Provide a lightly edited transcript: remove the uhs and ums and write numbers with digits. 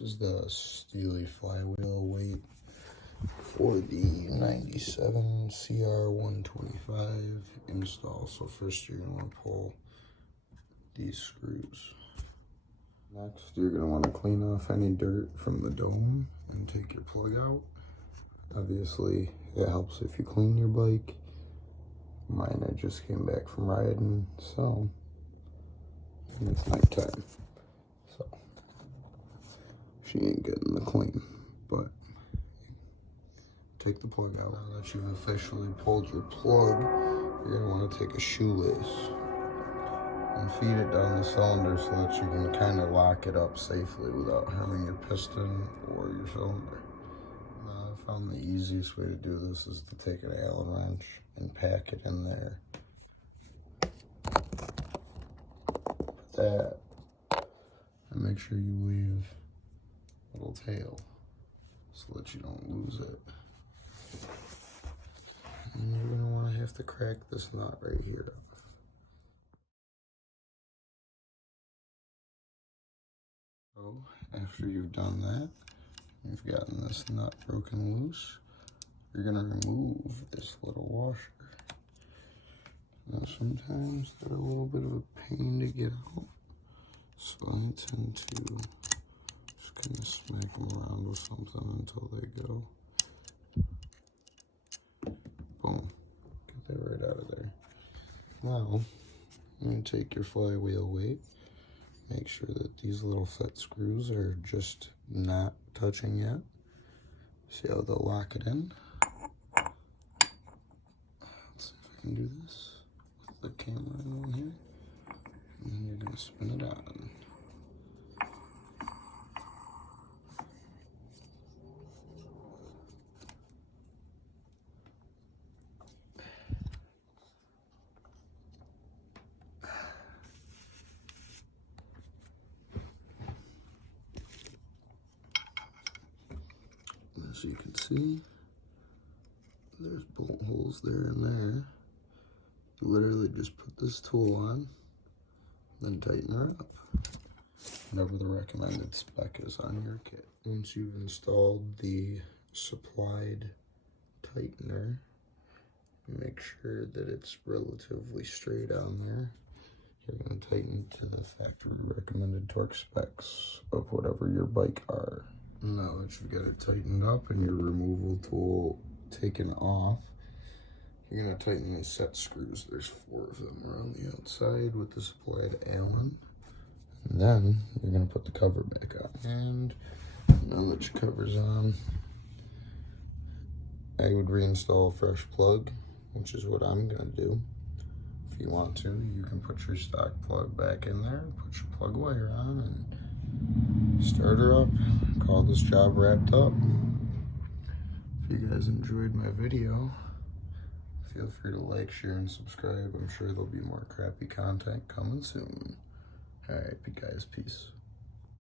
This is the Steahly flywheel weight for the 97 cr125 install. So first you're going to want to pull these screws. Next you're going to want to clean off any dirt from the dome and take your plug out. Obviously it helps if you clean your bike. Mine, I just came back from riding, so it's nighttime, so she ain't getting the clean. But take the plug out. Now that you've officially pulled your plug, you're gonna want to take a shoelace and feed it down the cylinder so that you can kind of lock it up safely without harming your piston or your cylinder. Now, I found the easiest way to do this is to take an Allen wrench and pack it in there. Put that, and make sure you leave a little tail so that you don't lose it. And you're going to want to have to crack this nut right here off. So after you've done that, you've gotten this nut broken loose, you're going to remove this little washer. Now sometimes they're a little bit of a pain to get out, so I tend to just kind of smack them around with something until they go. Boom. Get that right out of there. Now, you're going to take your flywheel weight. Make sure that these little set screws are just not touching yet. See how they'll lock it in? Let's see if I can do this with the camera in one here. And then you're going to spin it on. As you can see, there's bolt holes there and there. You literally just put this tool on, then tighten her up. Whatever the recommended spec is on your kit. Once you've installed the supplied tightener, make sure that it's relatively straight on there. You're going to tighten to the factory recommended torque specs of whatever your bike are. Now that you've got it tightened up and your removal tool taken off, you're going to tighten these set screws. There's 4 of them around the outside with the supplied Allen. And then you're going to put the cover back on. And now that your cover's on, I would reinstall a fresh plug, which is what I'm going to do. If you want to, you can put your stock plug back in there, put your plug wire on, and start her up. Call this job wrapped up. If you guys enjoyed my video, feel free to like, share, and subscribe. I'm sure there'll be more crappy content coming soon. Alright, guys, peace.